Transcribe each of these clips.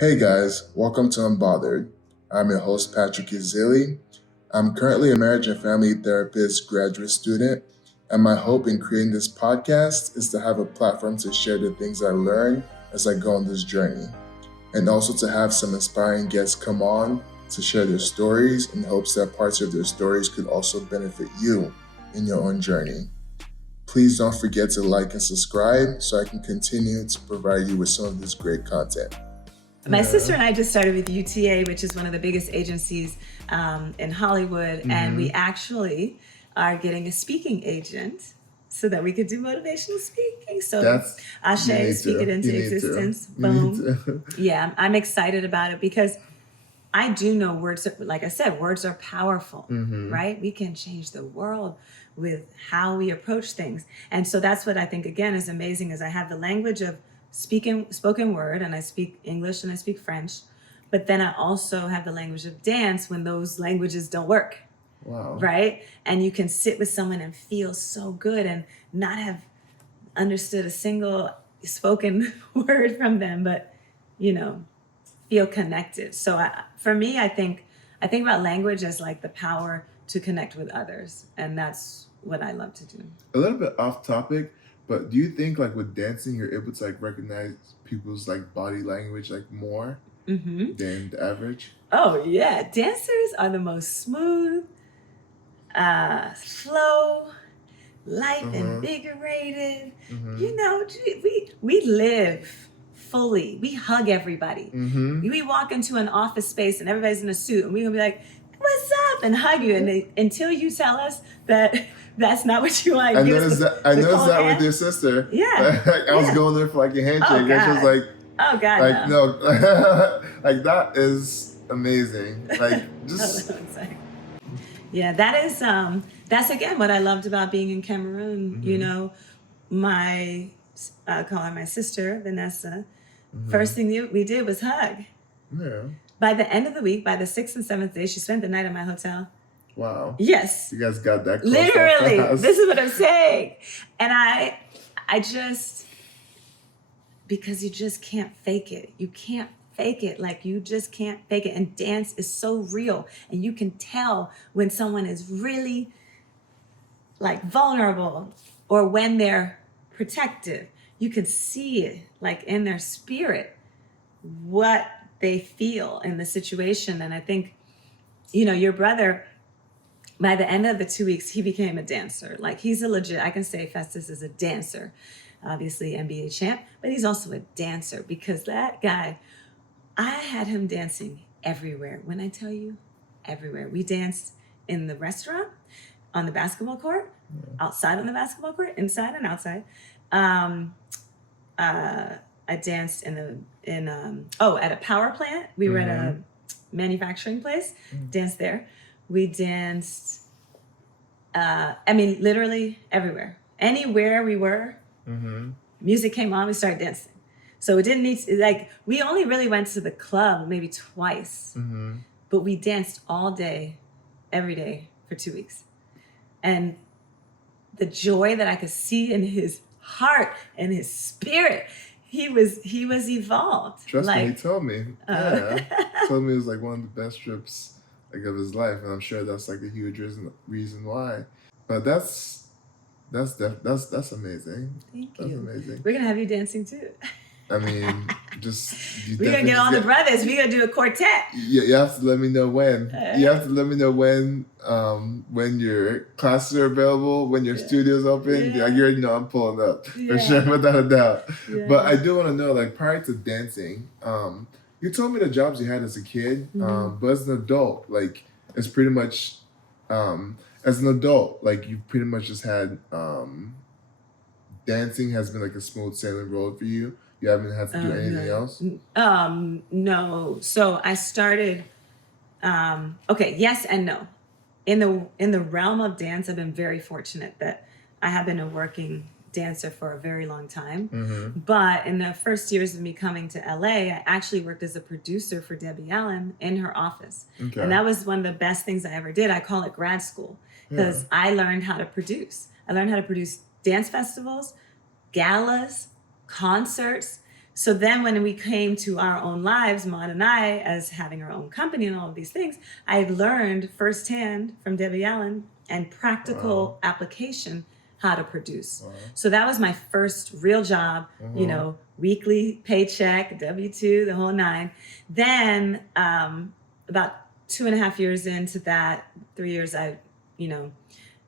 Hey guys, welcome to Unbothered. I'm your host, Patrick Izili. I'm currently a marriage and family therapist graduate student, and my hope in creating this podcast is to have a platform to share the things I learn as I go on this journey, and also to have some inspiring guests come on to share their stories in hopes that parts of their stories could also benefit you in your own journey. Please don't forget to like and subscribe so I can continue to provide you with some of this great content. My sister and I just started with UTA, which is one of the biggest agencies in Hollywood, and we actually are getting a speaking agent so that we could do motivational speaking. So Ashe, speak it into existence. Boom. Yeah, I'm excited about it because I do know words, like I said, words are powerful, right? We can change the world with how we approach things. And so that's what I think, again, is amazing is I have the language of spoken word, and I speak English and I speak French, but then I also have the language of dance when those languages don't work. Wow. Right? And you can sit with someone and feel so good and not have understood a single spoken word from them, but, feel connected. So for me, I think about language as like the power to connect with others. And that's what I love to do. A little bit off topic, but do you think like with dancing, you're able to like recognize people's like body language like more than the average? Oh yeah, dancers are the most smooth, flow, life invigorated. We live fully. We hug everybody. We walk into an office space and everybody's in a suit, and we're gonna be like, "What's up?" and hug you. And until you tell us that that's not what you want. I noticed that with your sister. Yeah. I was going there for like a handshake, and she was like, "Oh God, like no, like that is amazing." Like just. Yeah, that's again what I loved about being in Cameroon. I call her my sister, Vanessa. First thing we did was hug. Yeah. By the end of the week, by the 6th and 7th day, she spent the night at my hotel. Wow. Yes. You guys got that close. Literally. This is what I'm saying. And I just, because you just can't fake it. You can't fake it. Like you just can't fake it. And dance is so real. And you can tell when someone is really like vulnerable or when they're protective. You can see it like in their spirit, what they feel in the situation. And I think, your brother, by the end of the 2 weeks, he became a dancer. Like he's a legit, I can say Festus is a dancer, obviously NBA champ, but he's also a dancer because that guy, I had him dancing everywhere. When I tell you everywhere, we danced in the restaurant, on the basketball court, outside on the basketball court, inside and outside. I danced at a power plant. We were at a manufacturing place, danced there. We danced, literally everywhere. Anywhere we were, music came on, we started dancing. So it didn't need we only really went to the club maybe twice, but we danced all day, every day for 2 weeks. And the joy that I could see in his heart and his spirit, he was evolved. Trust me, he told me. Yeah, told me it was like one of the best trips like of his life, and I'm sure that's like a huge reason why. But that's amazing. Thank you. That's amazing. We're gonna have you dancing too. I mean, just we're gonna get all the brothers. We're gonna do a quartet. You have to let me know when. You have to let me know when your classes are available, when your studio's open. Yeah. You already know I'm pulling up for sure, without a doubt. Yeah. But I do want to know, like prior to dancing, you told me the jobs you had as a kid, but as an adult, like it's pretty much, as an adult, like you pretty much just had dancing has been like a smooth sailing road for you. You haven't had to do anything else? No. So I started, yes and no. In the realm of dance, I've been very fortunate that I have been a working dancer for a very long time. But in the first years of me coming to LA, I actually worked as a producer for Debbie Allen in her office. Okay. And that was one of the best things I ever did. I call it grad school because I learned how to produce. I learned how to produce dance festivals, galas, concerts. So then when we came to our own lives, Maud and I, as having our own company and all of these things, I learned firsthand from Debbie Allen and practical application how to produce. So that was my first real job, you know, weekly paycheck, W-2, the whole nine. Then about 2.5 years into that, 3 years, I, you know,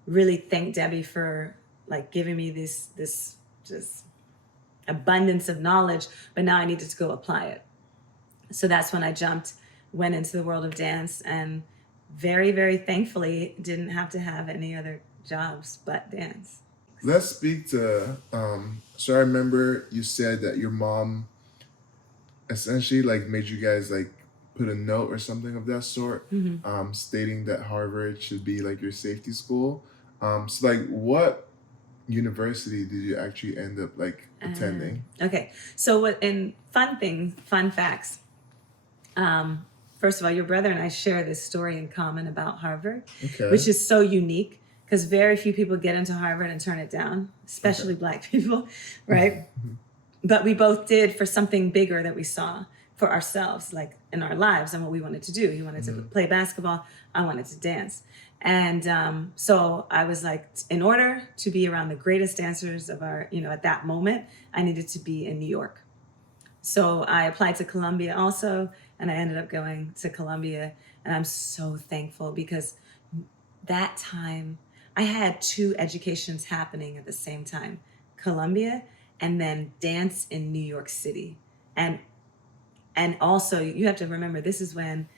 really thank Debbie for like giving me this just abundance of knowledge, but now I needed to go apply it. So that's when I went into the world of dance, and very, very thankfully didn't have to have any other jobs but dance. Let's speak to, so I remember you said that your mom essentially like made you guys like put a note or something of that sort, stating that Harvard should be like your safety school. So like what university did you actually end up like attending? Okay, so fun facts. First of all, your brother and I share this story in common about Harvard, which is so unique because very few people get into Harvard and turn it down, especially Black people, right? But we both did for something bigger that we saw for ourselves, like in our lives and what we wanted to do. He wanted to play basketball. I wanted to dance. And so I was like, in order to be around the greatest dancers of our, you know, at that moment, I needed to be in New York. So I applied to Columbia also, and I ended up going to Columbia. And I'm so thankful because that time I had 2 educations happening at the same time, Columbia and then dance in New York City. And also you have to remember, this is when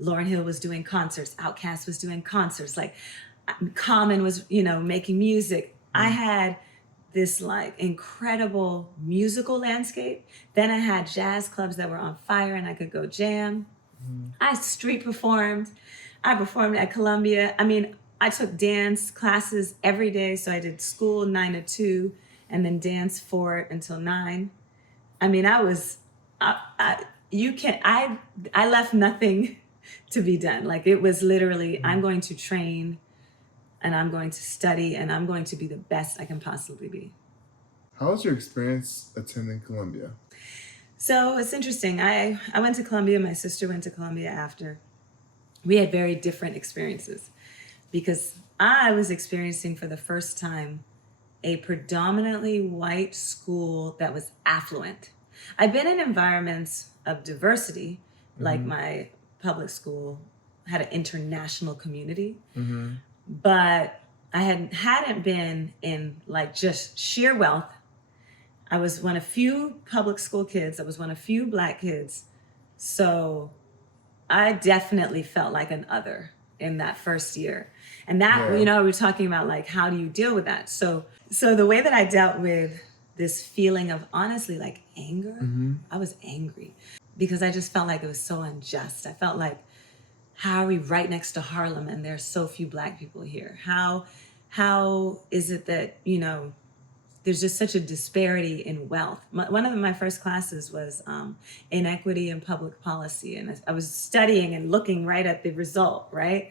Lauryn Hill was doing concerts, Outkast was doing concerts, like Common was, you know, making music. I had this like incredible musical landscape. Then I had jazz clubs that were on fire and I could go jam. I street performed. I performed at Columbia. I mean, I took dance classes every day. So I did school 9 to 2 and then dance 4 until 9. I mean, I left nothing to be done. Like it was literally, I'm going to train and I'm going to study and I'm going to be the best I can possibly be. How was your experience attending Columbia? So it's interesting. I went to Columbia. My sister went to Columbia after. We had very different experiences because I was experiencing for the first time a predominantly white school that was affluent. I've been in environments of diversity, like my public school had an international community, but I hadn't been in like just sheer wealth. I was one of few public school kids. I was one of few Black kids. So I definitely felt like an other in that first year. And that, you know, we were talking about like, how do you deal with that? So the way that I dealt with this feeling of honestly like anger, I was angry because I just felt like it was so unjust. I felt like, how are we right next to Harlem and there's so few Black people here? How is it that, you know, there's just such a disparity in wealth? One of my first classes was inequity in public policy. And I was studying and looking right at the result, right?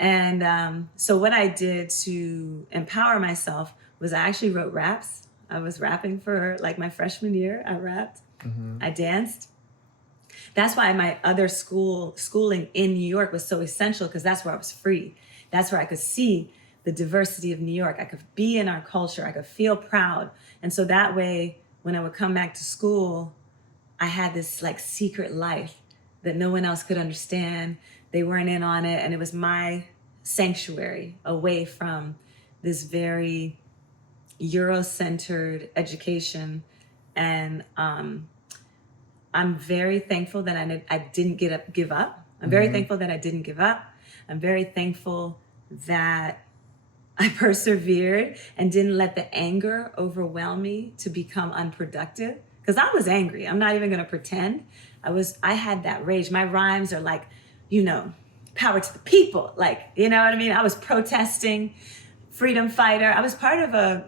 And so what I did to empower myself was I actually wrote raps. I was rapping for like my freshman year. I rapped, I danced. That's why my other schooling in New York was so essential, because that's where I was free. That's where I could see the diversity of New York. I could be in our culture. I could feel proud. And so that way, when I would come back to school, I had this like secret life that no one else could understand. They weren't in on it. And it was my sanctuary away from this very Euro-centered education. And I'm very thankful that I didn't give up. I'm very thankful that I didn't give up. I'm very thankful that I persevered and didn't let the anger overwhelm me to become unproductive. Because I was angry. I'm not even going to pretend. I had that rage. My rhymes are like, you know, power to the people. Like, you know what I mean? I was protesting, freedom fighter. I was part of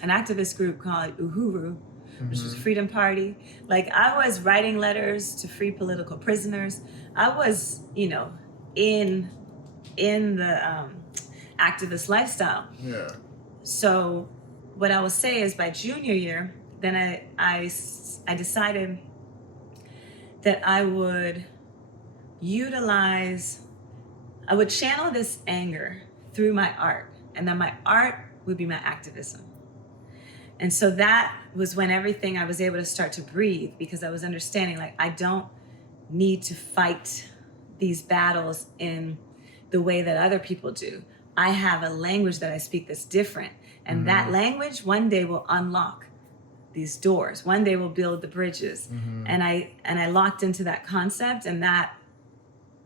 an activist group called Uhuru, which was Freedom Party. Like, I was writing letters to free political prisoners. I was, you know, in the activist lifestyle. Yeah. So what I will say is by junior year, then I decided that I would channel this anger through my art, and that my art would be my activism. And so that was when I was able to start to breathe, because I was understanding, like, I don't need to fight these battles in the way that other people do. I have a language that I speak that's different. And that language one day will unlock these doors. One day will build the bridges. And I locked into that concept, and that,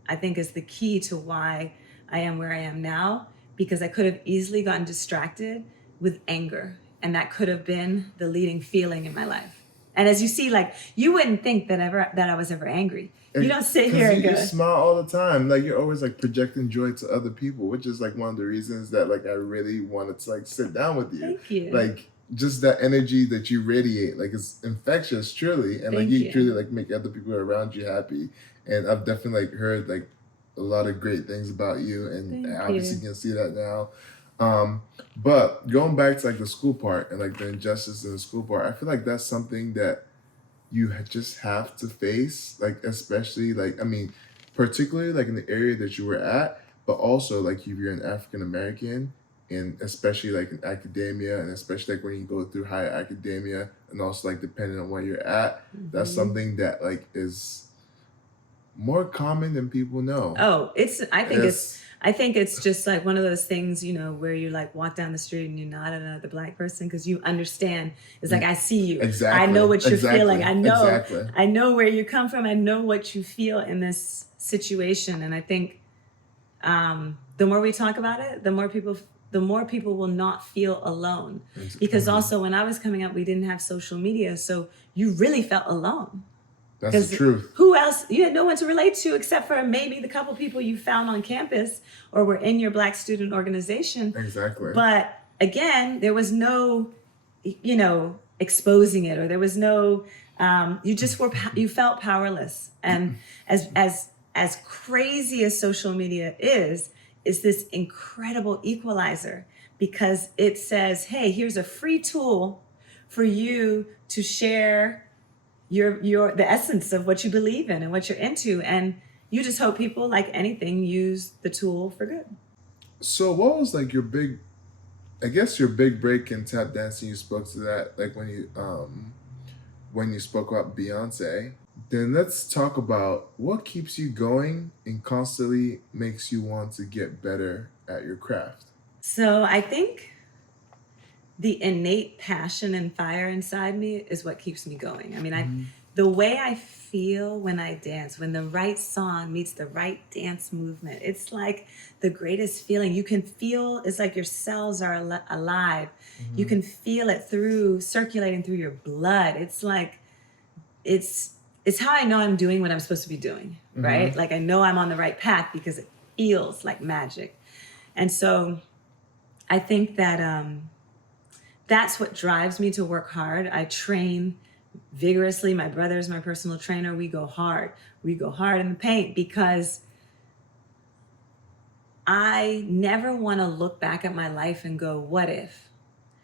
I think, is the key to why I am where I am now, because I could have easily gotten distracted with anger, and that could have been the leading feeling in my life. And as you see, like, you wouldn't think that I was ever angry. You don't sit here and go. You smile all the time. Like, you're always like projecting joy to other people, which is like one of the reasons that like I really wanted to like sit down with you. Thank you. Like, just that energy that you radiate, like, it's infectious, truly, and like you truly like make other people around you happy. And I've definitely like heard like a lot of great things about you, and obviously you can see that now. But going back to like the school part and like the injustice in the school part, I feel like that's something that you just have to face, like, especially like, I mean, particularly like in the area that you were at, but also like if you're an African American, and especially like in academia, and especially like when you go through higher academia, and also like depending on where you're at, that's something that like is more common than people know. Oh, I think it's just like one of those things, you know, where you like walk down the street and you nod at another Black person because you understand. It's like, I see you. Exactly. I know what you're feeling. I know. Exactly. I know where you come from. I know what you feel in this situation. And I think the more we talk about it, the more people will not feel alone. Because also when I was coming up, we didn't have social media, so you really felt alone. That's the truth. Who else? You had no one to relate to except for maybe the couple people you found on campus or were in your Black student organization. Exactly. But again, there was no, you know, exposing it, or there was no, you felt powerless. And as crazy as social media is this incredible equalizer, because it says, hey, here's a free tool for you to share the essence of what you believe in and what you're into, and you just hope people, like anything, use the tool for good. So what was like your big break in tap dancing? You spoke to that like when you spoke about Beyonce. Then let's talk about what keeps you going and constantly makes you want to get better at your craft. So I think the innate passion and fire inside me is what keeps me going. I mean, the way I feel when I dance, when the right song meets the right dance movement, it's like the greatest feeling. You can feel, it's like your cells are alive. You can feel it circulating through your blood. It's like, it's how I know I'm doing what I'm supposed to be doing, right? Like, I know I'm on the right path because it feels like magic. And so I think that that's what drives me to work hard. I train vigorously. My brother is my personal trainer. We go hard. We go hard in the paint because I never want to look back at my life and go, what if?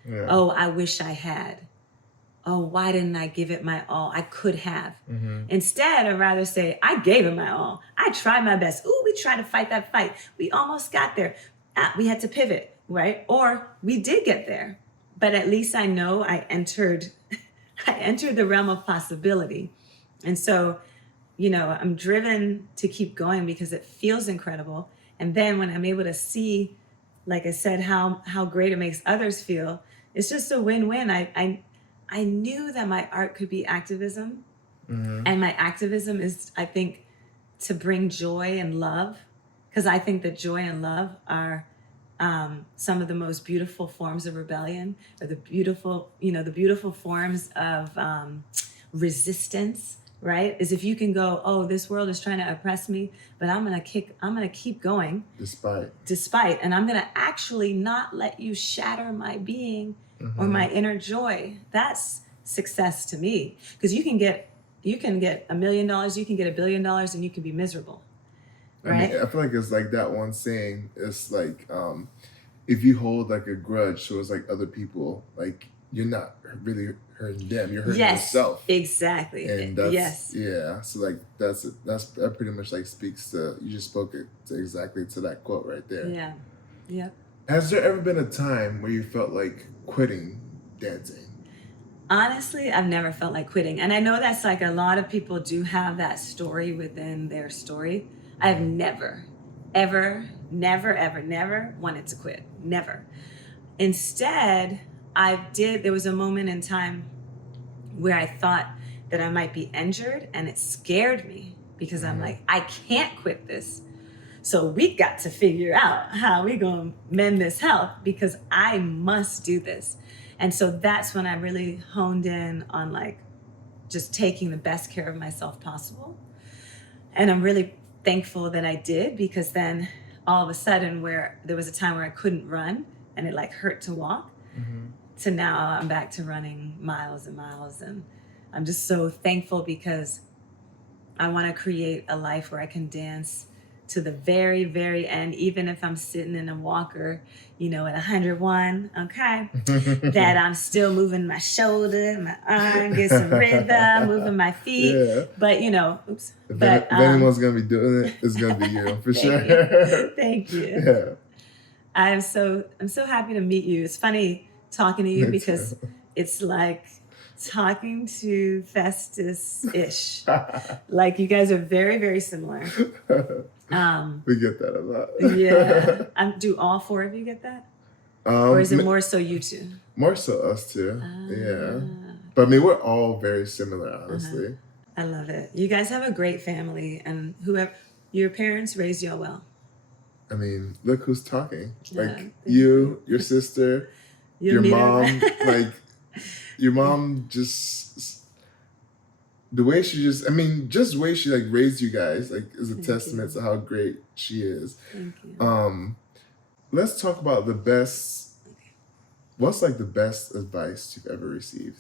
Yeah. Oh, I wish I had. Oh, why didn't I give it my all? I could have. Instead, I'd rather say, I gave it my all. I tried my best. Ooh, we tried to fight that fight. We almost got there. We had to pivot, right? Or we did get there. But at least I know I entered the realm of possibility. And so, you know, I'm driven to keep going because it feels incredible. And then when I'm able to see, like I said, how great it makes others feel, it's just a win-win. I knew that my art could be activism. And my activism is, I think, to bring joy and love, because I think that joy and love are some of the most beautiful forms of rebellion, or the beautiful forms of resistance, right? Is if you can go, oh, this world is trying to oppress me, but I'm gonna keep going despite, and I'm gonna actually not let you shatter my being or my inner joy. That's success to me, because you can get $1 million, you can get $1 billion, and you can be miserable. Right? I mean, I feel like it's like that one saying. It's like if you hold like a grudge towards like other people, like you're not really hurting them, you're hurting Yes, yourself. exactly. And that's Yes. yeah. So like that pretty much like speaks to, you just spoke it to exactly to that quote right there. Yeah. Yeah. Has there ever been a time where you felt like quitting dancing? Honestly, I've never felt like quitting. And I know that's like a lot of people do have that story within their story. I've never, ever, never, ever, never wanted to quit. Never. Instead, there was a moment in time where I thought that I might be injured, and it scared me because I'm like, I can't quit this. So we got to figure out how we gonna mend this health, because I must do this. And so that's when I really honed in on like just taking the best care of myself possible. And I'm really thankful that I did, because then all of a sudden, where there was a time where I couldn't run and it like hurt to walk, to now I'm back to running miles and miles. And I'm just so thankful, because I want to create a life where I can dance to the very, very end, even if I'm sitting in a walker, at 101, okay? That I'm still moving my shoulder, my arm, get some rhythm, moving my feet. Yeah. But, oops. If But anyone's going to be doing it, it's going to be you, for sure. Thank you. Yeah. I'm so happy to meet you. It's funny talking to you, because it's like talking to Festus-ish. Like, you guys are very, very similar. We get that a lot. Yeah. Do all four of you get that? Or is it more so you two? More so us two. Yeah. But I mean, we're all very similar, honestly. I love it. You guys have a great family, and your parents raised y'all well. I mean, look who's talking. Like you, your sister, your mom, like your mom just the way she just the way she like raised you guys, like, is a testament to how great she is. Thank you. Let's talk about what's like the best advice you've ever received?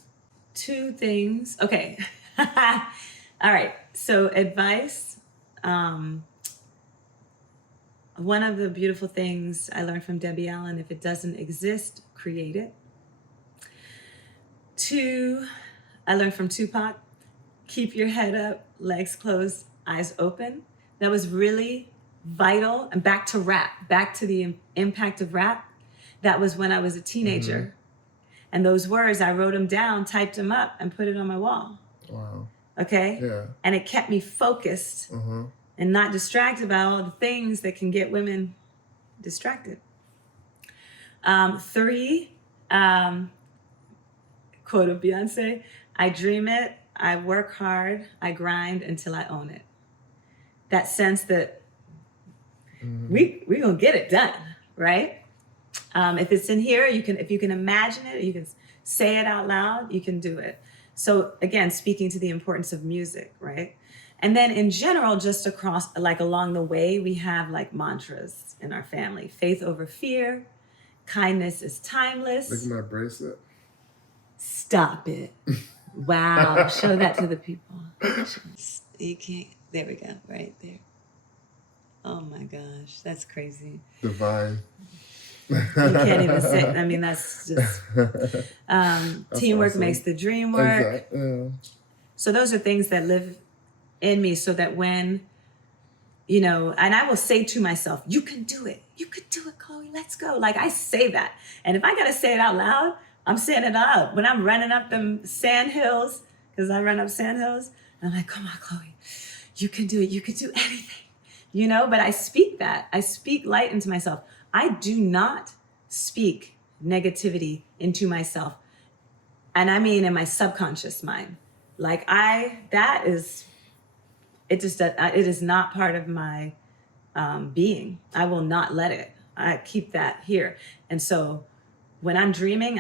Two things. Okay. All right. So advice. One of the beautiful things I learned from Debbie Allen: if it doesn't exist, create it. Two, I learned from Tupac: keep your head up, legs closed, eyes open. That was really vital. And back to rap, back to the impact of rap. That was when I was a teenager. And those words, I wrote them down, typed them up, and put it on my wall. Wow. Okay? Yeah. And it kept me focused and not distracted by all the things that can get women distracted. Three, quote of Beyonce: I dream it, I work hard, I grind until I own it. That sense that we gonna get it done, right? If it's in here, if you can imagine it, you can say it out loud, you can do it. So again, speaking to the importance of music, right? And then in general, just across, like along the way, we have like mantras in our family: faith over fear, kindness is timeless. Look at my bracelet. Stop it. Wow. Show that to the people. You can't. There we go. Right there. Oh my gosh. That's crazy. Divine. You can't even say. I mean, that's just teamwork awesome. Makes the dream work. Exactly. Yeah. So those are things that live in me, so that when, and I will say to myself, you can do it. You could do it, Chloe. Let's go. Like, I say that. And if I got to say it out loud, I'm saying it out loud. When I'm running up them sand hills, because I run up sand hills, and I'm like, come on, Chloe, you can do it. You can do anything, but I speak that. I speak light into myself. I do not speak negativity into myself. And I mean in my subconscious mind. Like it is not part of my being. I will not let it. I keep that here. And so when I'm dreaming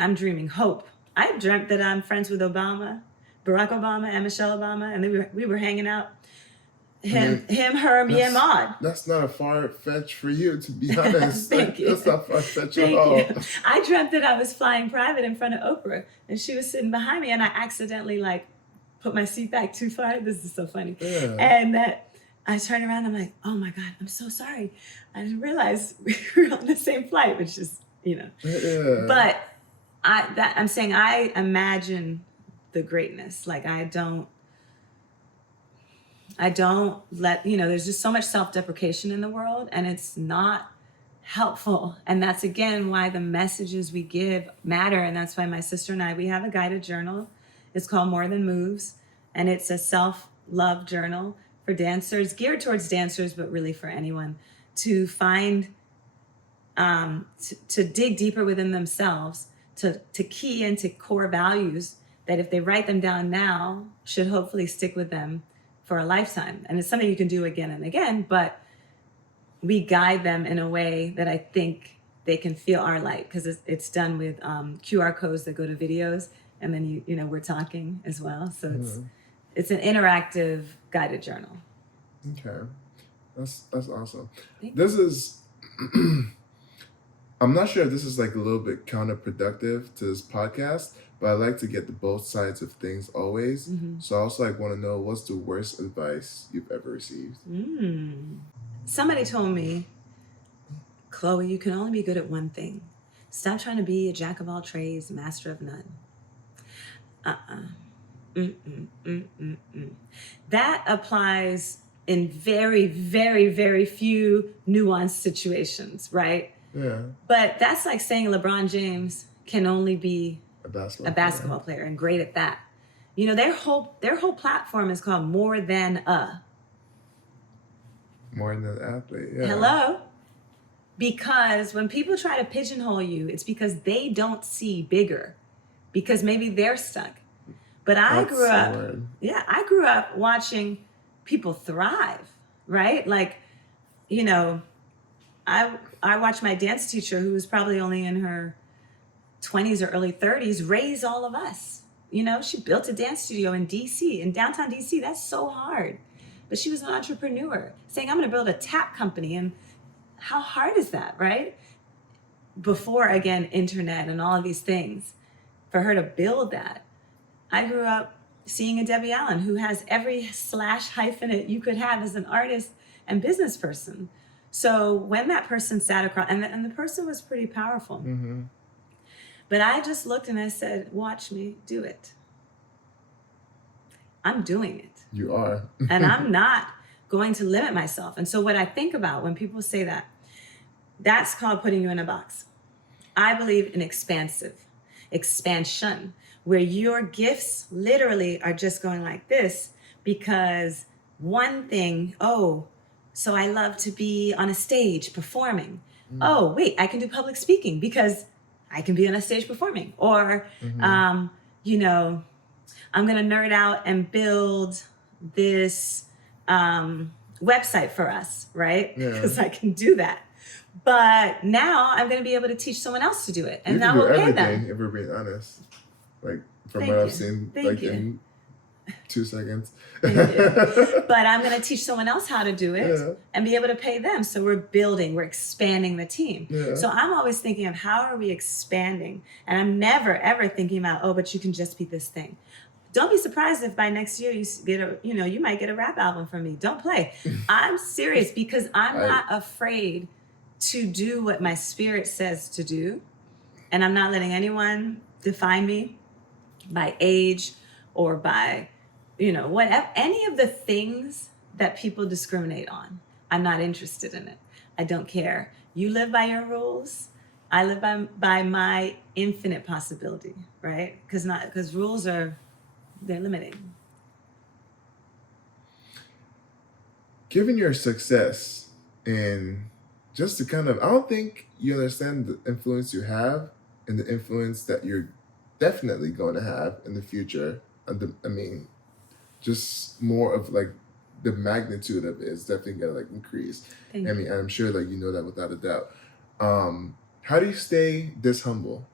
hope. I dreamt that I'm friends with Obama, Barack Obama, and Michelle Obama, and we were hanging out. Him, her, me, and Maud. That's not a far-fetched for you, to be honest. Thank you. That's not far-fetched at all. You. I dreamt that I was flying private in front of Oprah, and she was sitting behind me, and I accidentally put my seat back too far. This is so funny. Yeah. And that I turned around, I'm like, oh my God, I'm so sorry. I didn't realize we were on the same flight, which is Yeah. But I'm saying I imagine the greatness. Like I don't let, there's just so much self-deprecation in the world, and it's not helpful. And that's again why the messages we give matter. And that's why my sister and we have a guided journal. It's called More Than Moves, and it's a self-love journal for dancers, geared towards dancers, but really for anyone to find, to dig deeper within themselves, to key into core values that if they write them down now should hopefully stick with them for a lifetime. And it's something you can do again and again, but we guide them in a way that I think they can feel our light, because it's done with QR codes that go to videos, and then we're talking as well. So it's an interactive guided journal. Okay, that's awesome. Thank This is I'm not sure if this is like a little bit counterproductive to this podcast, but I like to get the both sides of things always. So I also like want to know, what's the worst advice you've ever received? Somebody told me, Chloe, you can only be good at one thing. Stop trying to be a jack of all trades, master of none. That applies in very, very, very few nuanced situations, right? Yeah. But that's like saying LeBron James can only be A basketball player and great at that. Their whole platform is called More Than a. More than an athlete. Yeah. Hello? Because when people try to pigeonhole you, it's because they don't see bigger, because maybe they're stuck. But I grew up watching people thrive, right? Like, I watched my dance teacher, who was probably only in her 20s or early 30s, raise all of us. She built a dance studio in DC, in downtown DC. That's so hard. But she was an entrepreneur saying, I'm going to build a tap company. And how hard is that, right? Before, again, internet and all of these things, for her to build that. I grew up seeing a Debbie Allen who has every slash hyphenate you could have as an artist and business person. So when that person sat across, and the person was pretty powerful. But I just looked and I said, watch me do it. I'm doing it. You are. And I'm not going to limit myself. And so what I think about when people say that, that's called putting you in a box. I believe in expansion, where your gifts literally are just going like this, because one thing, so I love to be on a stage performing. Oh, wait, I can do public speaking because I can be on a stage performing. Or, I'm going to nerd out and build this website for us, right? Because I can do that. But now I'm going to be able to teach someone else to do it. And I will pay them. If we're being honest. Like, from Thank what you. I've seen, Thank like you. in 2 seconds. Thank you. But I'm going to teach someone else how to do it and be able to pay them. So we're expanding the team. So I'm always thinking of, how are we expanding? And I'm never, ever thinking about, but you can just be this thing. Don't be surprised if by next year you get you might get a rap album from me. Don't play. I'm serious, because I'm not afraid to do what my spirit says to do. And I'm not letting anyone define me by age or by, whatever, any of the things that people discriminate on. I'm not interested in it. I don't care. You live by your rules. I live by my infinite possibility, right? Because rules they're limiting. Given your success, and just to kind of, I don't think you understand the influence you have and the influence that you're definitely going to have in the future. Just more of like the magnitude of it is definitely going to like increase. Thank And I'm sure like you know that without a doubt. How do you stay this humble?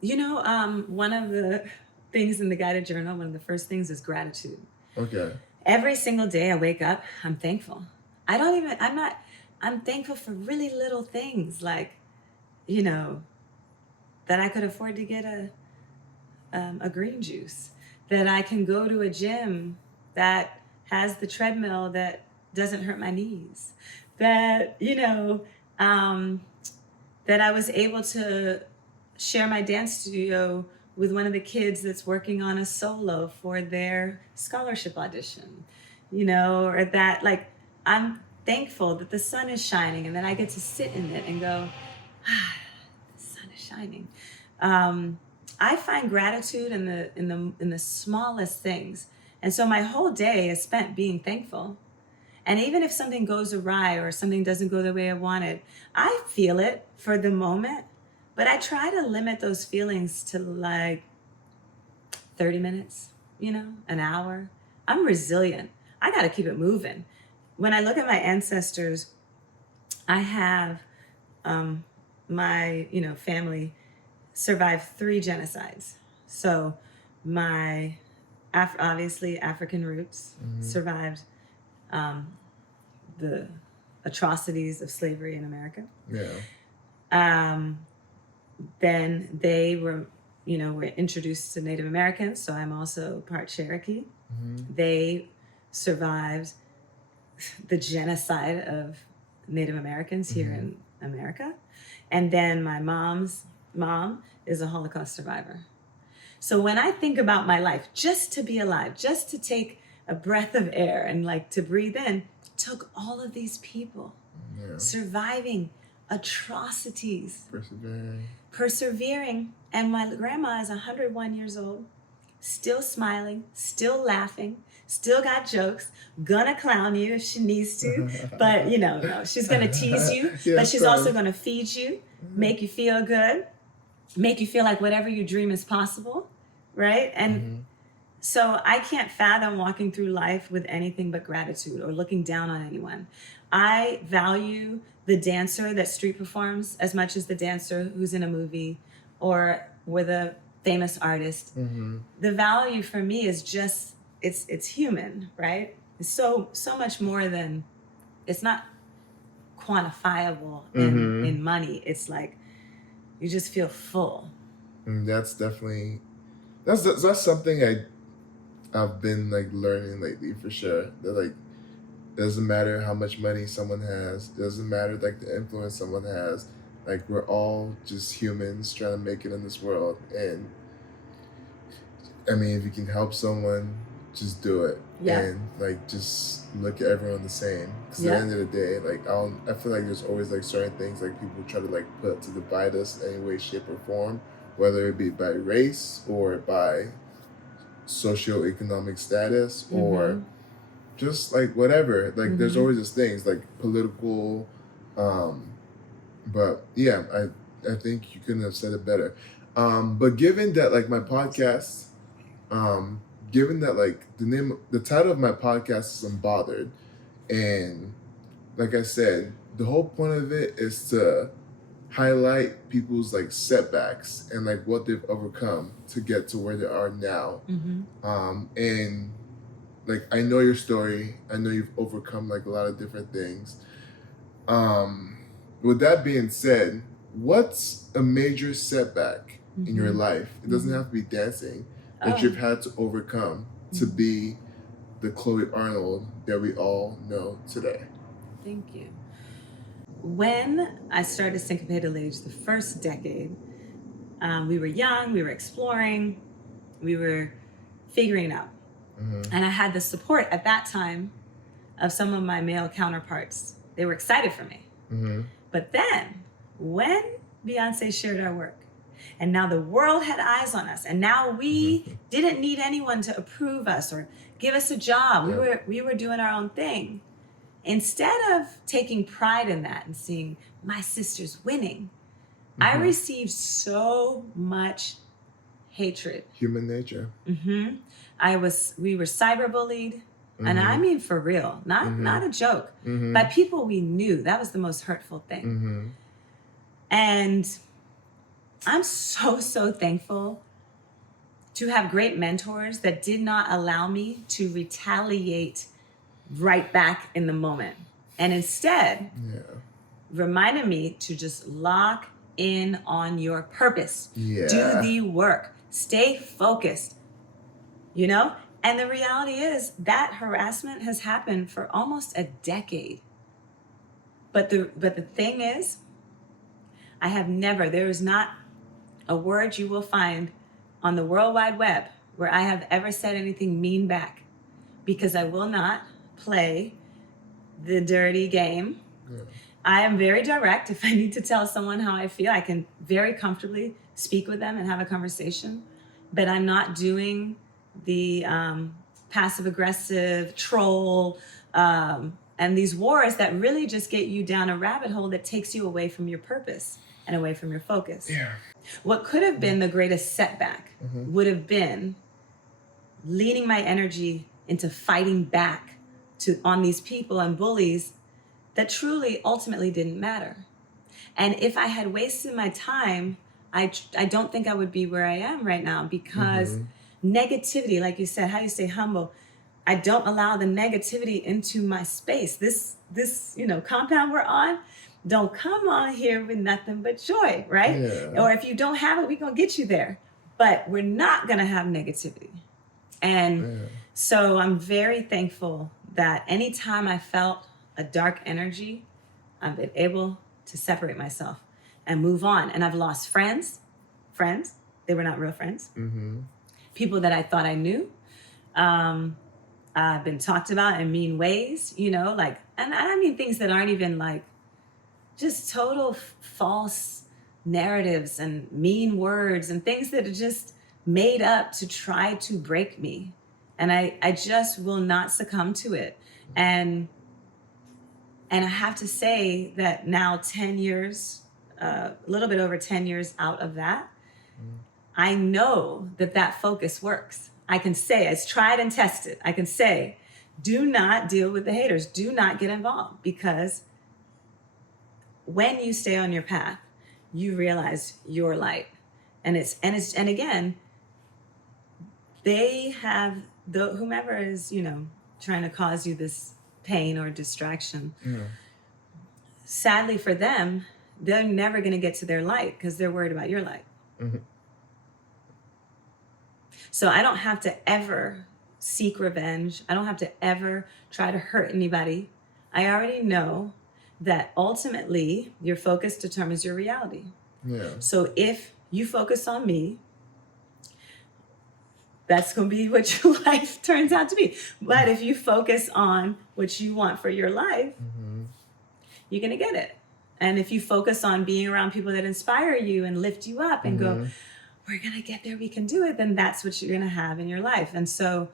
One of the things in the guided journal, one of the first things is gratitude. Okay. Every single day I wake up, I'm thankful. I'm thankful for really little things, like, that I could afford to get a green juice, that I can go to a gym that has the treadmill that doesn't hurt my knees, that, that I was able to share my dance studio with one of the kids that's working on a solo for their scholarship audition, or that, like, I'm thankful that the sun is shining and that I get to sit in it and go, the sun is shining. I find gratitude in the smallest things. And so my whole day is spent being thankful. And even if something goes awry or something doesn't go the way I wanted, I feel it for the moment, but I try to limit those feelings to like 30 minutes, an hour. I'm resilient. I got to keep it moving. When I look at my ancestors, I have my, family survived 3 genocides. So my obviously African roots survived the atrocities of slavery in America. Yeah. Then they were introduced to Native Americans, so I'm also part Cherokee. They survived the genocide of Native Americans here in America. And then my mom's mom is a Holocaust survivor. So when I think about my life, just to be alive, just to take a breath of air and like to breathe in, took all of these people surviving atrocities, persevering. And my grandma is 101 years old, still smiling, still laughing, still got jokes, gonna clown you if she needs to, but no, she's gonna tease you, but she's also gonna feed you, make you feel good, make you feel like whatever you dream is possible, right? And so I can't fathom walking through life with anything but gratitude or looking down on anyone. I value the dancer that street performs as much as the dancer who's in a movie or with a famous artist. The value for me is just, it's human, right? It's so much more than, it's not quantifiable in money. It's like, you just feel full. That's definitely, that's something I've been like learning lately for sure. That like, doesn't matter how much money someone has, doesn't matter like the influence someone has, like we're all just humans trying to make it in this world. And I mean, if you can help someone, just do it. And like just look at everyone the same. Because at the end of the day, like I feel like there's always like certain things like people try to like put to divide us in any way, shape, or form, whether it be by race or by socioeconomic status or just like whatever. Like there's always these things like political, but yeah, I think you couldn't have said it better. But given that like my podcast, given that like the title of my podcast is Unbothered, and like I said, the whole point of it is to highlight people's like setbacks and like what they've overcome to get to where they are now. And like I know your story. I know you've overcome like a lot of different things. With that being said, what's a major setback in your life? It doesn't have to be dancing that you've had to overcome to be the Chloe Arnold that we all know today. Thank you. When I started Syncopated Ladies, the first decade, we were young, we were exploring, we were figuring it out. And I had the support at that time of some of my male counterparts. They were excited for me. But then when Beyonce shared our work, and now the world had eyes on us, and now we didn't need anyone to approve us or give us a job. We were doing our own thing. Instead of taking pride in that and seeing my sisters winning, I received so much hatred. Human nature. We were cyberbullied, and I mean for real, not a joke, by people we knew. That was the most hurtful thing. And I'm so thankful to have great mentors that did not allow me to retaliate right back in the moment, and instead reminded me to just lock in on your purpose, do the work, stay focused, and the reality is that harassment has happened for almost a decade. But the thing is, I have never, there is not a word you will find on the World Wide Web where I have ever said anything mean back, because I will not play the dirty game. Yeah. I am very direct. If I need to tell someone how I feel, I can very comfortably speak with them and have a conversation. But I'm not doing the passive aggressive troll and these wars that really just get you down a rabbit hole that takes you away from your purpose and away from your focus. Yeah. What could have been the greatest setback would have been leading my energy into fighting back on these people and bullies that truly ultimately didn't matter. And if I had wasted my time, I don't think I would be where I am right now, because negativity, like you said, how you say humble, I don't allow the negativity into my space. This compound we're on, don't come on here with nothing but joy, right? Yeah. Or if you don't have it, we're gonna get you there. But we're not gonna have negativity. And so I'm very thankful that anytime I felt a dark energy, I've been able to separate myself and move on. And I've lost friends, they were not real friends. People that I thought I knew, I've been talked about in mean ways, and I mean things that aren't even like just total false narratives and mean words and things that are just made up to try to break me. And I just will not succumb to it. And I have to say that now 10 years, a little bit over 10 years out of that, I know that focus works. I can say, it's tried and tested. I can say, do not deal with the haters. Do not get involved, because when you stay on your path, you realize your light. And again, they have whomever is, trying to cause you this pain or distraction. Sadly for them, they're never going to get to their light because they're worried about your light. So I don't have to ever seek revenge. I don't have to ever try to hurt anybody. I already know that ultimately your focus determines your reality. So if you focus on me, that's going to be what your life turns out to be. But if you focus on what you want for your life, you're going to get it. And if you focus on being around people that inspire you and lift you up and go, we're going to get there, we can do it, then that's what you're going to have in your life. And so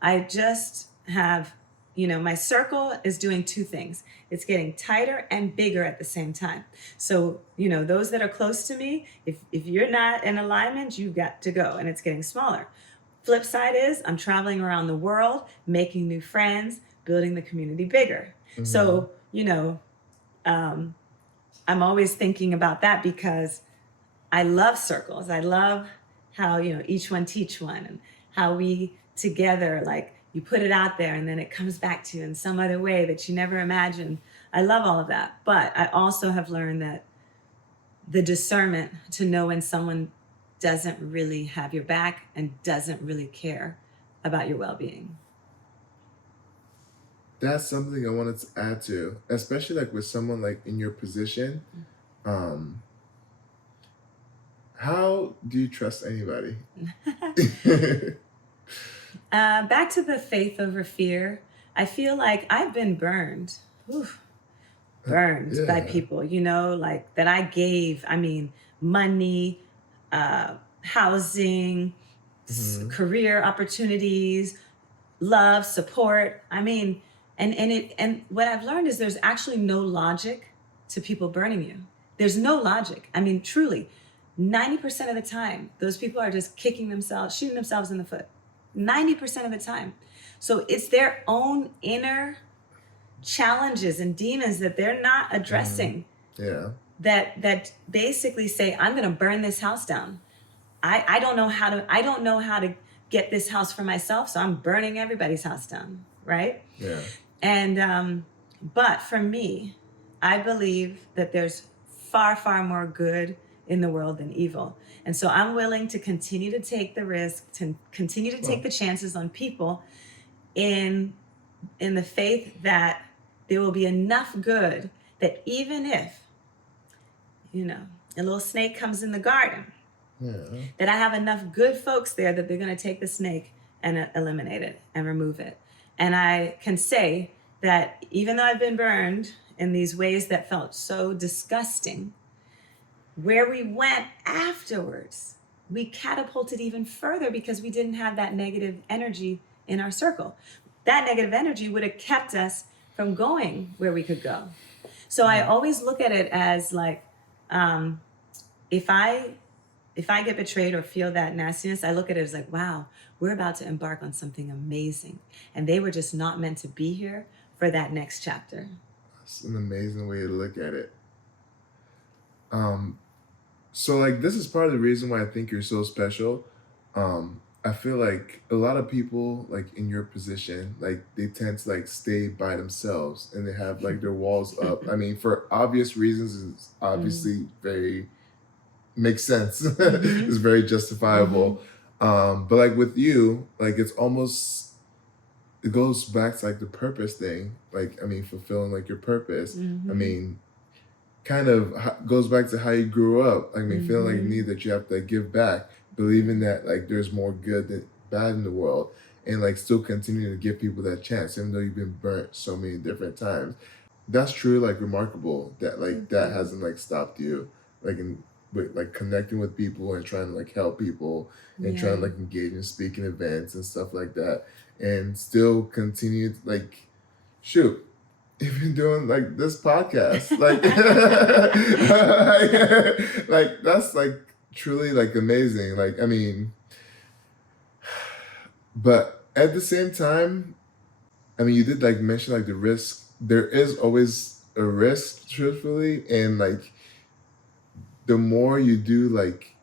I just have, my circle is doing two things. It's getting tighter and bigger at the same time. So, those that are close to me, if you're not in alignment, you've got to go, and it's getting smaller. Flip side is I'm traveling around the world, making new friends, building the community bigger. So, I'm always thinking about that, because I love circles. I love how, each one teach one, and how we together, like, you put it out there and then it comes back to you in some other way that you never imagined. I love all of that. But I also have learned that the discernment to know when someone doesn't really have your back and doesn't really care about your well-being. That's something I wanted to add to, especially like with someone like in your position. How do you trust anybody? Back to the faith over fear. I feel like I've been burned by people, like that I gave, money, housing, career opportunities, love, support. And what I've learned is there's actually no logic to people burning you. There's no logic. Truly, 90% of the time, those people are just shooting themselves in the foot. 90% of the time. So it's their own inner challenges and demons that they're not addressing. That basically say, I'm going to burn this house down. I don't know how to get this house for myself, so I'm burning everybody's house down, right? And but for me, I believe that there's far, far more good in the world than evil. And so I'm willing to continue to take the risk, to continue to take the chances on people in the faith that there will be enough good that even if, a little snake comes in the garden, Yeah. that I have enough good folks there that they're going to take the snake and eliminate it and remove it. And I can say that even though I've been burned in these ways that felt so disgusting, where we went afterwards, we catapulted even further because we didn't have that negative energy in our circle. That negative energy would have kept us from going where we could go. So I always look at it as like, if I get betrayed or feel that nastiness, I look at it as like, wow, we're about to embark on something amazing. And they were just not meant to be here for that next chapter. It's an amazing way to look at it. So like this is part of the reason why I think you're so special. I feel like a lot of people like in your position, like they tend to like stay by themselves and they have like their walls up. I mean, for obvious reasons, it's obviously very makes sense. It's very justifiable. But like with you, like it's almost it goes back to like the purpose thing. Like I mean, fulfilling like your purpose. I mean, kind of goes back to how you grew up. I mean, feeling like you need that you have to like, give back, believing that like there's more good than bad in the world, and like still continuing to give people that chance, even though you've been burnt so many different times. That's truly like remarkable that like that hasn't like stopped you, like in with like connecting with people and trying to like help people and trying to like engage in speaking events and stuff like that, and still continue to, like shoot even doing like this podcast like that's like truly like amazing. Like I mean, but at the same time, I mean, you did like mention like the risk. There is always a risk, truthfully, and like the more you do like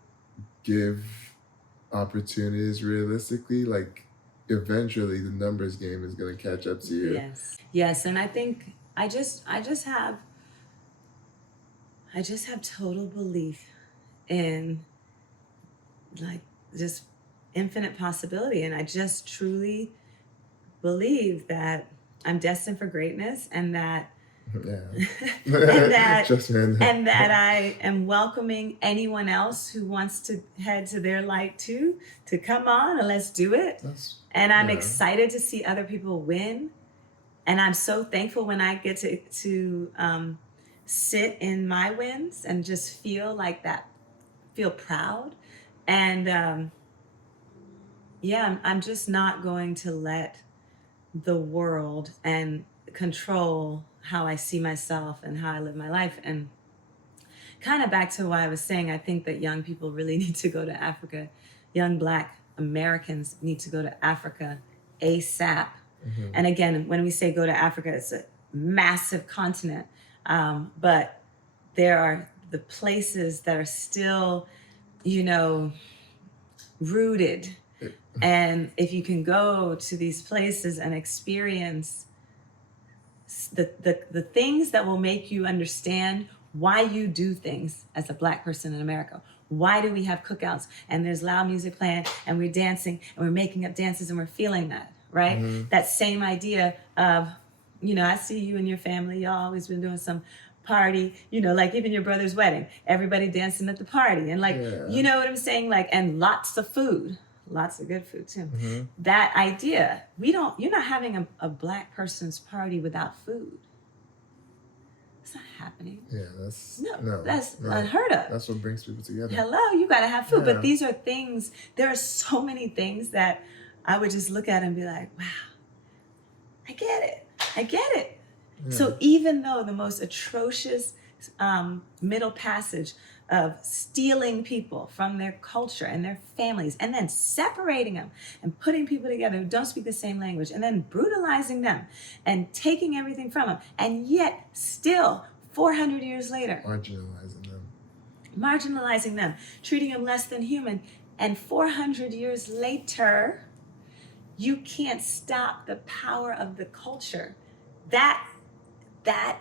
give opportunities realistically, like eventually the numbers game is gonna catch up to you. Yes, and I think I just have total belief in like just infinite possibility, and I just truly believe that I'm destined for greatness, and that and that I am welcoming anyone else who wants to head to their light too, to come on and let's do it. And I'm excited to see other people win. And I'm so thankful when I get to sit in my wins and just feel like that, feel proud. And I'm just not going to let the world and control how I see myself and how I live my life. And kind of back to what I was saying, I think that young people really need to go to Africa. Young Black Americans need to go to Africa ASAP. And again, when we say go to Africa, it's a massive continent. But there are the places that are still, rooted. And if you can go to these places and experience the things that will make you understand why you do things as a Black person in America. Why do we have cookouts and there's loud music playing and we're dancing and we're making up dances and we're feeling that, right? That same idea of, I see you and your family, y'all always been doing some party, like even your brother's wedding, everybody dancing at the party and like, you know what I'm saying? Like, and lots of food. Lots of good food too. That idea, you're not having a Black person's party without food. It's not happening. Yeah, that's unheard of. That's what brings people together. Hello, you gotta have food. But these are things, there are so many things that I would just look at and be like, wow, I get it. Yeah. So even though the most atrocious middle passage of stealing people from their culture and their families and then separating them and putting people together who don't speak the same language and then brutalizing them and taking everything from them, and yet still 400 years later marginalizing them, treating them less than human, and 400 years later you can't stop the power of the culture. That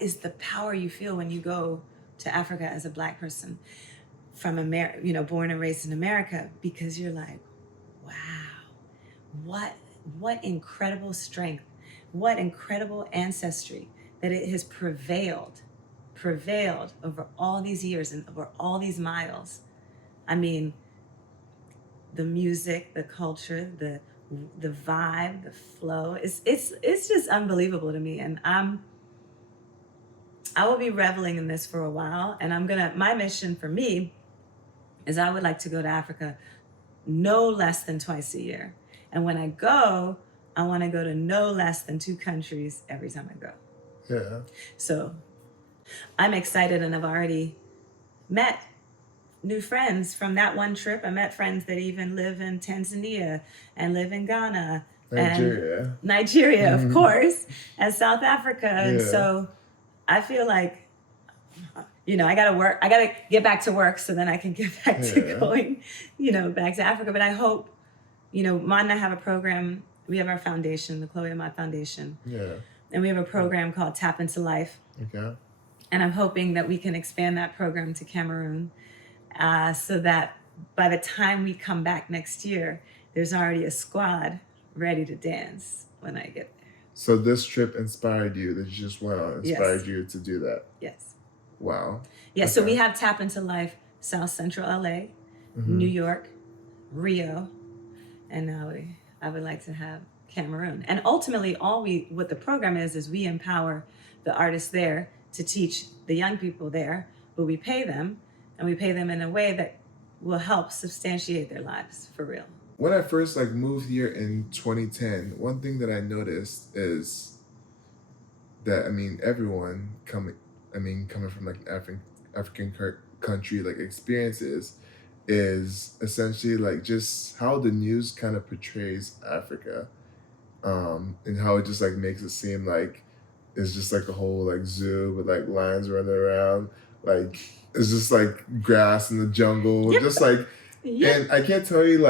is the power you feel when you go to Africa as a Black person from America, born and raised in America, because you're like, wow, what incredible strength, what incredible ancestry that it has prevailed prevailed over all these years and over all these miles. I mean, the music, the culture, the vibe, the flow, it's just unbelievable to me. And I will be reveling in this for a while. And my mission for me is I would like to go to Africa no less than twice a year. And when I go, I want to go to no less than 2 countries every time I go. Yeah. So I'm excited, and I've already met new friends from that one trip. I met friends that even live in Tanzania and live in Ghana. Nigeria, of course, and South Africa. And so I feel like, I got to get back to work so then I can get back to going, back to Africa. But I hope, Ma and I have a program. We have our foundation, the Chloe and Ma Foundation. Yeah. And we have a program called Tap Into Life. Okay. And I'm hoping that we can expand that program to Cameroon so that by the time we come back next year, there's already a squad ready to dance when I get there. So this trip inspired you, that you just went on, inspired you to do that? Yes. Wow. Yeah, so we have Tap Into Life, South Central LA, New York, Rio, and now I would like to have Cameroon. And ultimately, what the program is we empower the artists there to teach the young people there, but we pay them, and we pay them in a way that will help substantiate their lives for real. When I first moved here in 2010, one thing that I noticed is that everyone coming from an African country experiences is essentially just how the news kind of portrays Africa, and how it just makes it seem like it's just a whole zoo with lions running around, it's just grass in the jungle, just and I can't tell you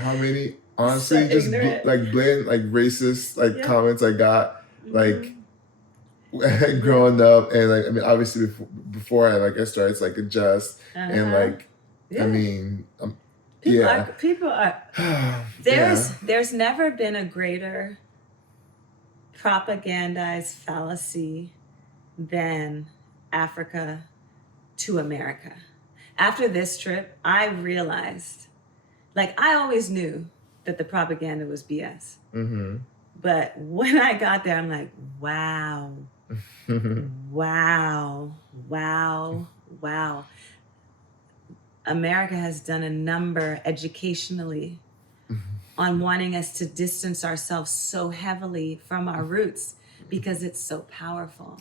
how many honestly So just ignorant. blatant racist comments I got growing up, and obviously before I started to adjust, and People are there's never been a greater propagandized fallacy than Africa to America. After this trip, I realized, I always knew that the propaganda was BS. Mm-hmm. But when I got there, I'm like, wow, wow. America has done a number educationally on wanting us to distance ourselves so heavily from our roots because it's so powerful.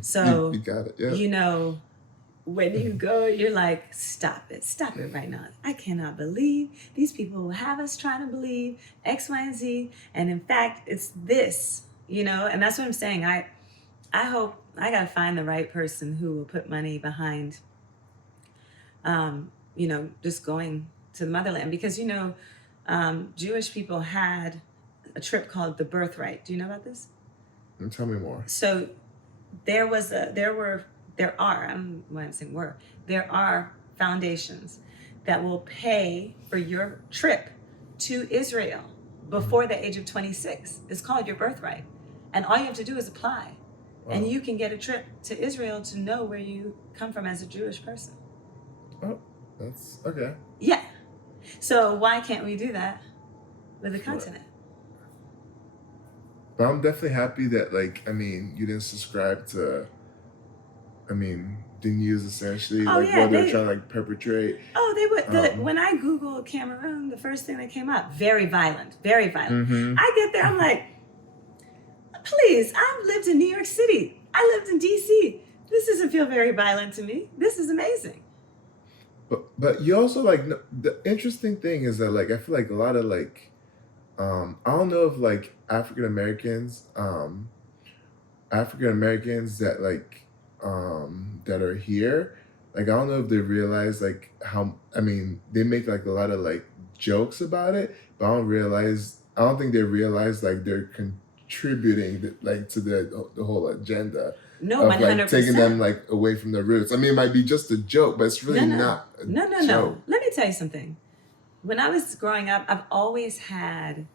So, you got it. Yeah. When you go, you're like, stop it right now. I cannot believe these people will have us trying to believe X, Y, and Z. And in fact, it's this, and that's what I'm saying. I hope I got to find the right person who will put money behind, just going to the motherland. Because, Jewish people had a trip called the Birthright. Do you know about this? Tell me more. So there are foundations that will pay for your trip to Israel before the age of 26. It's called your birthright. And all you have to do is apply. Wow. And you can get a trip to Israel to know where you come from as a Jewish person. Oh, that's okay. Yeah. So why can't we do that with the continent? But I'm definitely happy that you didn't subscribe to the news essentially, what they're trying to perpetrate. Oh, they would. When I Googled Cameroon, the first thing that came up, very violent. Mm-hmm. I get there, I'm like, please, I've lived in New York City. I lived in DC. This doesn't feel very violent to me. This is amazing. But you also the interesting thing is that I feel a lot of I don't know if African Americans that that are here, I don't know if they realize how they make a lot of jokes about it, but I don't think they realize they're contributing to the whole agenda. No, of 100%. Taking them away from their roots. It might be just a joke, but it's really not a joke. No. Let me tell you something. When I was growing up, I've always had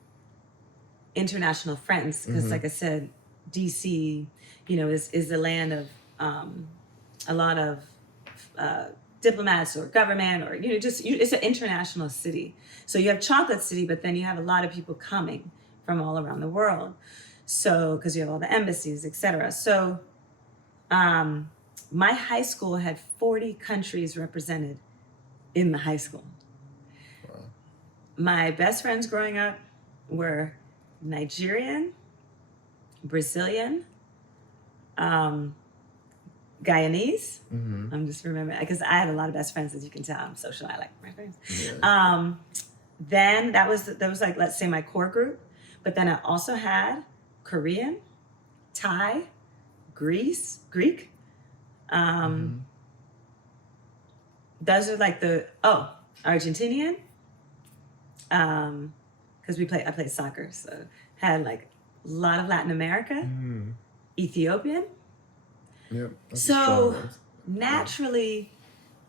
international friends because, like I said, DC, is the land of a lot of diplomats or government, or it's an international city. So you have Chocolate City, but then you have a lot of people coming from all around the world. So because you have all the embassies, etc. So my high school had 40 countries represented in the high school. Wow. My best friends growing up were Nigerian, Brazilian, Guyanese. I'm just remembering because I had a lot of best friends, as you can tell. I'm social. I like my friends. Yeah. Then that was like, let's say, my core group. But then I also had Korean, Thai, Greek. Those are like Argentinian. Because I played soccer, so had like a lot of Latin America, Ethiopian. Yep. So naturally,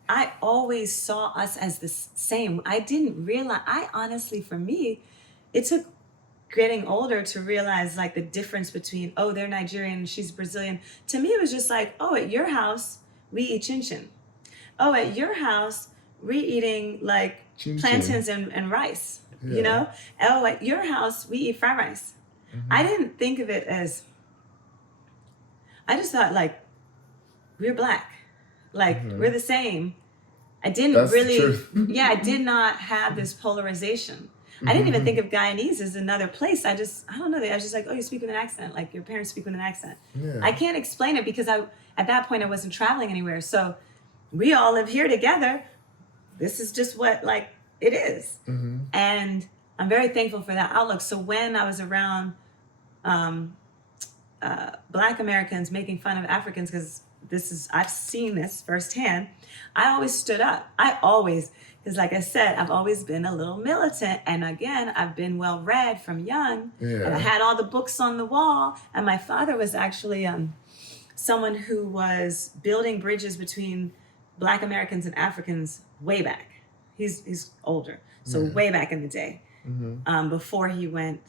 I always saw us as the same. I didn't realize, for me, it took getting older to realize like the difference between, they're Nigerian, she's Brazilian. To me, it was just like, at your house, we eat chin-chin. At your house, we eating like Chin-chin. plantains and rice, at your house, we eat fried rice. I didn't think of it as, I just thought like, we're Black, like we're the same. I didn't That's really, the truth. I did not have this polarization. I didn't even think of Guyanese as another place. I don't know. I was just like, you speak with an accent, like your parents speak with an accent. Yeah. I can't explain it because at that point I wasn't traveling anywhere. So we all live here together. This is just what like it is. And I'm very thankful for that outlook. So when I was around Black Americans making fun of Africans, because I've seen this firsthand, I always stood up. Because like I said, I've always been a little militant. And again, I've been well read from young. Yeah. And I had all the books on the wall. And my father was actually someone who was building bridges between Black Americans and Africans way back. He's older. So way back in the day, before he went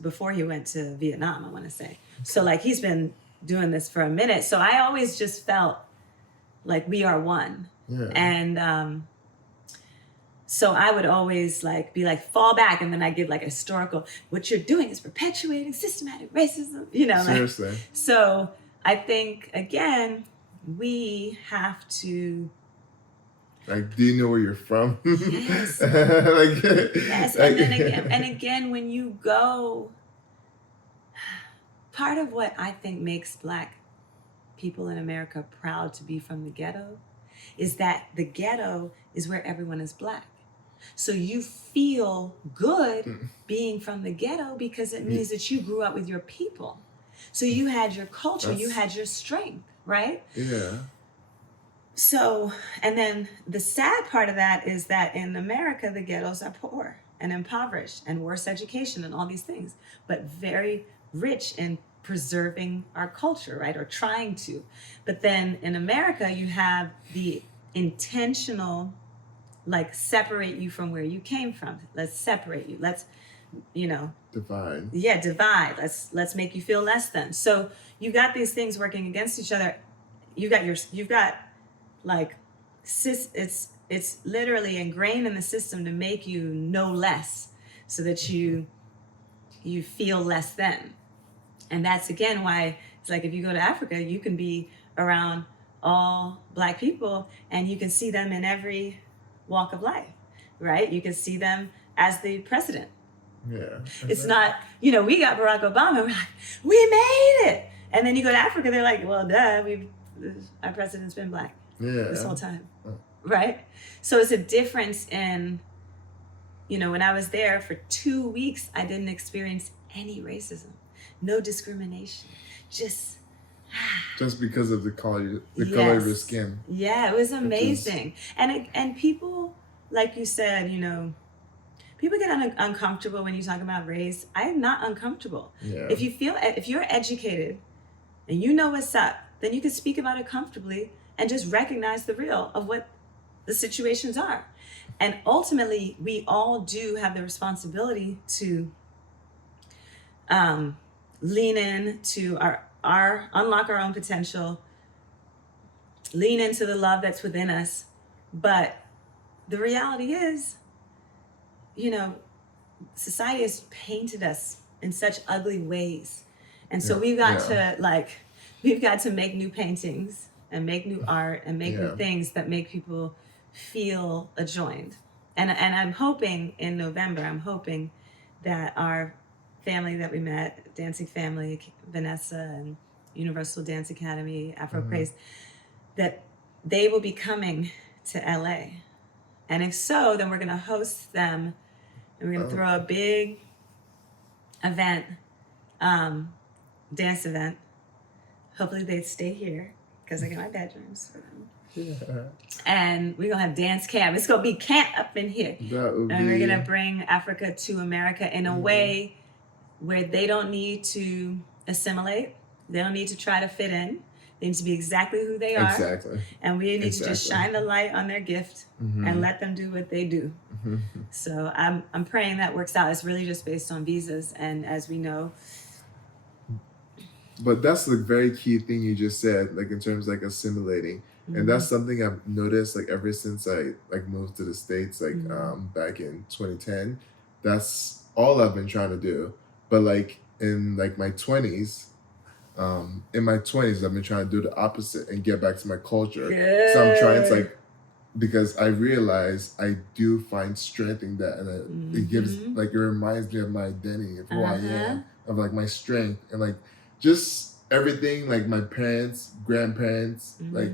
to Vietnam, I want to say. So like he's been doing this for a minute. So I always just felt like we are one. Yeah. And so I would always like be like, fall back. And then I give like a historical, what you're doing is perpetuating systematic racism, Seriously. Like, so I think, again, we have to. Like, do you know where you're from? Yes. Yes. And again, when you go, part of what I think makes Black people in America proud to be from the ghetto is that the ghetto is where everyone is Black. So you feel good being from the ghetto because it means that you grew up with your people. So you had your culture, you had your strength, right? Yeah. So, and then the sad part of that is that in America, the ghettos are poor and impoverished and worse education and all these things, but very rich in preserving our culture, right? Or trying to. But then in America, you have the intentional, like, separate you from where you came from. Let's separate you. Let's, divide. Yeah, divide. Let's make you feel less than. So you got these things working against each other. You've got like, it's literally ingrained in the system to make you know less so that you feel less than. And that's, again, why it's like if you go to Africa, you can be around all Black people and you can see them in every walk of life, right? You can see them as the president. Yeah. It's not, we got Barack Obama, we're like, we made it. And then you go to Africa, they're like, well, duh, our president's been Black this whole time, right? So it's a difference in, when I was there for 2 weeks, I didn't experience any racism, no discrimination, just because of the color of your skin. Yeah, it was amazing. And people, like you said, people get uncomfortable when you talk about race. I am not uncomfortable. Yeah. If you're educated and you know what's up, then you can speak about it comfortably and just recognize the real of what the situations are. And ultimately, we all do have the responsibility to lean in to unlock our own potential, lean into the love that's within us. But the reality is, society has painted us in such ugly ways. And so we've got to make new paintings and make new art and make new things that make people feel adjoined. And I'm hoping in November, that our family that we met, dancing family, Vanessa and Universal Dance Academy, Afro Praise, that they will be coming to LA. And if so, then we're going to host them and we're going to throw a big event, dance event. Hopefully they stay here because I get my bedrooms for them. Yeah. And we're going to have dance camp. It's going to be camp up in here. And we're going to bring Africa to America in a way where they don't need to assimilate. They don't need to try to fit in. They need to be exactly who they are. Exactly. And we need to just shine the light on their gift and let them do what they do. So I'm praying that works out. It's really just based on visas. And as we know. But that's the very key thing you just said, like in terms of like assimilating. And that's something I've noticed like ever since I like moved to the States, like back in 2010. That's all I've been trying to do. But like in like my 20s, I've been trying to do the opposite and get back to my culture. Good. So I'm trying to like, because I realize I do find strength in that, and it gives like, it reminds me of my identity, of who I am, of like my strength, and like just everything, like my parents, grandparents, like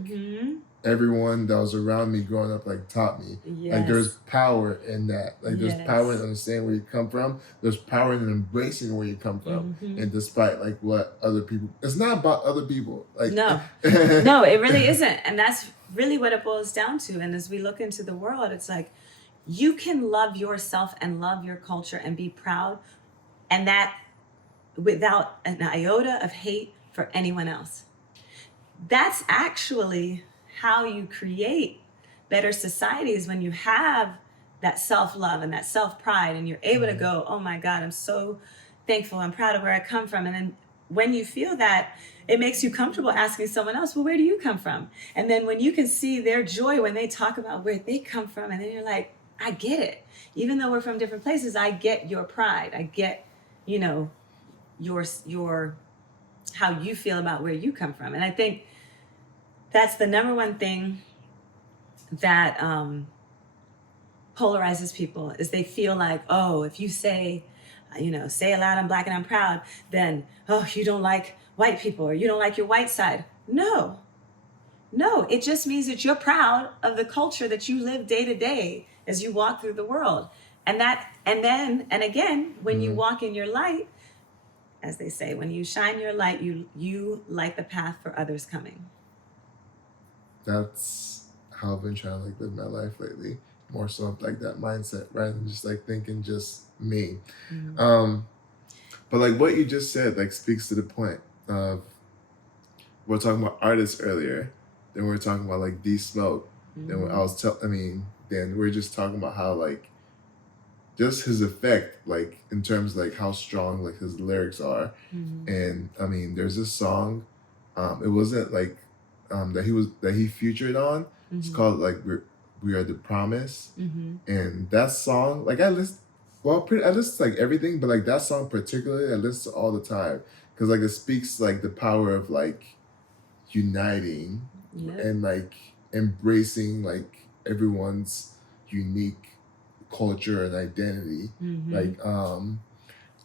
everyone that was around me growing up, like taught me. Yes. Like there's power in that. Like there's power in understanding where you come from. There's power in embracing where you come from. And despite like what other people, it's not about other people. Like no, no, it really isn't. And that's really what it boils down to. And as we look into the world, it's like, you can love yourself and love your culture and be proud, and that without an iota of hate for anyone else. That's actually how you create better societies, when you have that self-love and that self-pride, and you're able to go, oh my God, I'm so thankful, I'm proud of where I come from. And then when you feel that, it makes you comfortable asking someone else, well, where do you come from? And then when you can see their joy when they talk about where they come from, and then you're like, I get it. Even though we're from different places, I get your pride. I get, your how you feel about where you come from. And I think that's the number one thing that polarizes people, is they feel like, oh, if you say it loud, I'm Black and I'm proud, then, oh, you don't like white people, or you don't like your white side. No, it just means that you're proud of the culture that you live day to day as you walk through the world. And again, when you walk in your light, as they say, when you shine your light, you light the path for others coming. That's how I've been trying to like live my life lately. More so like that mindset, rather than just like thinking just me. But like what you just said, like speaks to the point of, we're talking about artists earlier, then we were talking about like D Smoke. Then then we we're just talking about how like just his effect, like in terms of like how strong like his lyrics are. And I mean, there's this song, it wasn't like that he featured on. It's called like We Are the Promise. And that song, like I listen to like everything, but like that song particularly I listen to all the time, because like it speaks like the power of like uniting and like embracing like everyone's unique culture and identity. Like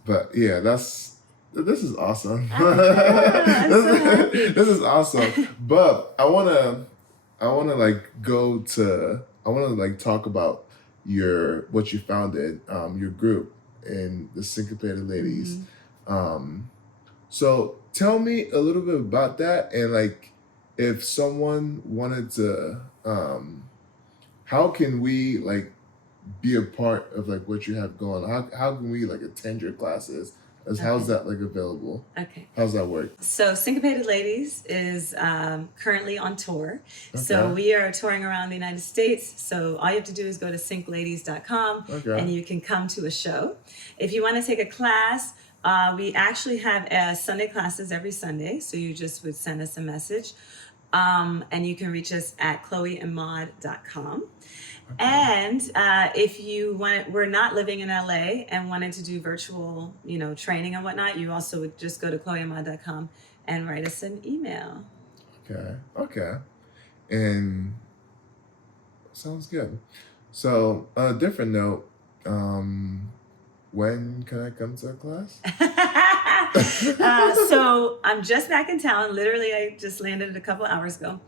but yeah, this is awesome. This is awesome. But I wanna talk about what you founded, your group in the Syncopated Ladies. So tell me a little bit about that, and like if someone wanted to, how can we like be a part of like what you have going on? How can we like attend your classes? How's that like available? Okay. How's that work? So Syncopated Ladies is currently on tour. Okay. So we are touring around the United States. So all you have to do is go to synkladies.com and you can come to a show. If you want to take a class, We actually have Sunday classes every Sunday, so you just would send us a message. And you can reach us at chloeandmaud.com. And if you we're not living in LA and wanted to do virtual, training and whatnot, you also would just go to chloeandmaud.com and write us an email. Okay. And sounds good. So on a different note, when can I come to a class? So I'm just back in town. Literally, I just landed a couple hours ago.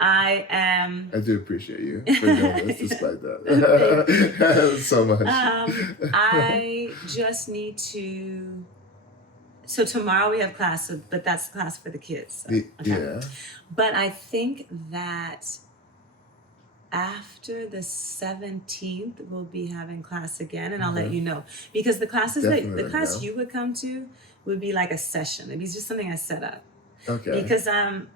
I do appreciate you for doing this despite that. So much. I just need to. So tomorrow we have class, but that's class for the kids. So, okay. Yeah. But I think that after the 17th, we'll be having class again, and I'll let you know, because the classes the class you would come to would be like a session. It'd be just something I set up. Okay. Because I'm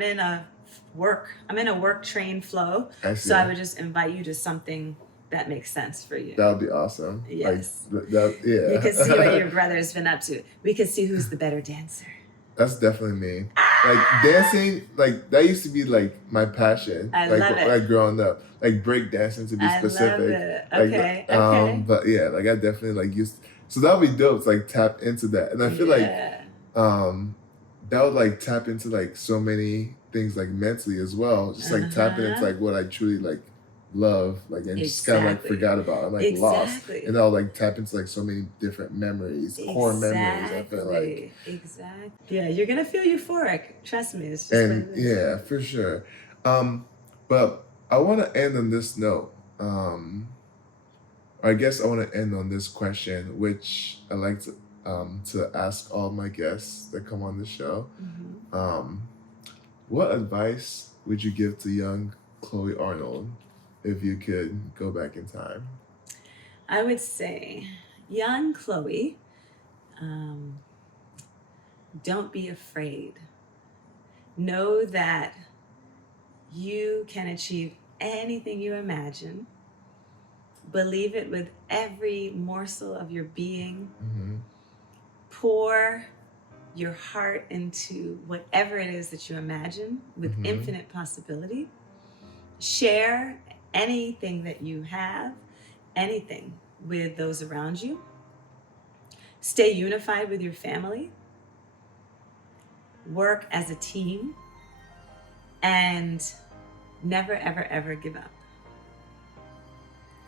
in a work train flow, so I would just invite you to something that makes sense for you. That would be awesome. Yes. Yeah. You can see what your brother's been up to. We can see who's the better dancer. That's definitely me. Like dancing, like that used to be like my passion. I love it. Like growing up, like break dancing to be specific. I love it. Okay. Okay. But yeah, like I definitely like used. So that would be dope to like tap into that, and I feel like that would like tap into like so many things like mentally as well. Just like tapping into like what I truly like love, like, and just kind of like forgot about and like lost, and I'll like tap into like so many different memories, core memories. I feel like yeah, you're gonna feel euphoric. Trust me. It's just and yeah, for sure. But I want to end on this note. I guess I want to end on this question, which I like to ask all my guests that come on the show. What advice would you give to young Chloe Arnold if you could go back in time? I would say, young Chloe, don't be afraid. Know that you can achieve anything you imagine. Believe it with every morsel of your being. Pour your heart into whatever it is that you imagine with infinite possibility. Share anything that you have, anything, with those around you. Stay unified with your family. Work as a team. And never, ever, ever give up.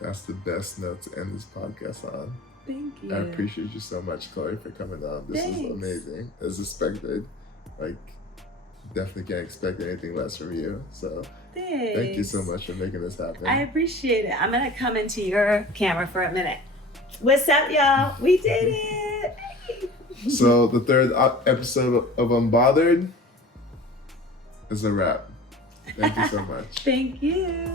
That's the best note to end this podcast on. Thank you. I appreciate you so much, Chloe, for coming on. This is amazing. As expected. Like, definitely can't expect anything less from you. So thank you so much for making this happen. I appreciate it. I'm going to come into your camera for a minute. What's up, y'all? We did it. So the third episode of Unbothered is a wrap. Thank you so much. Thank you.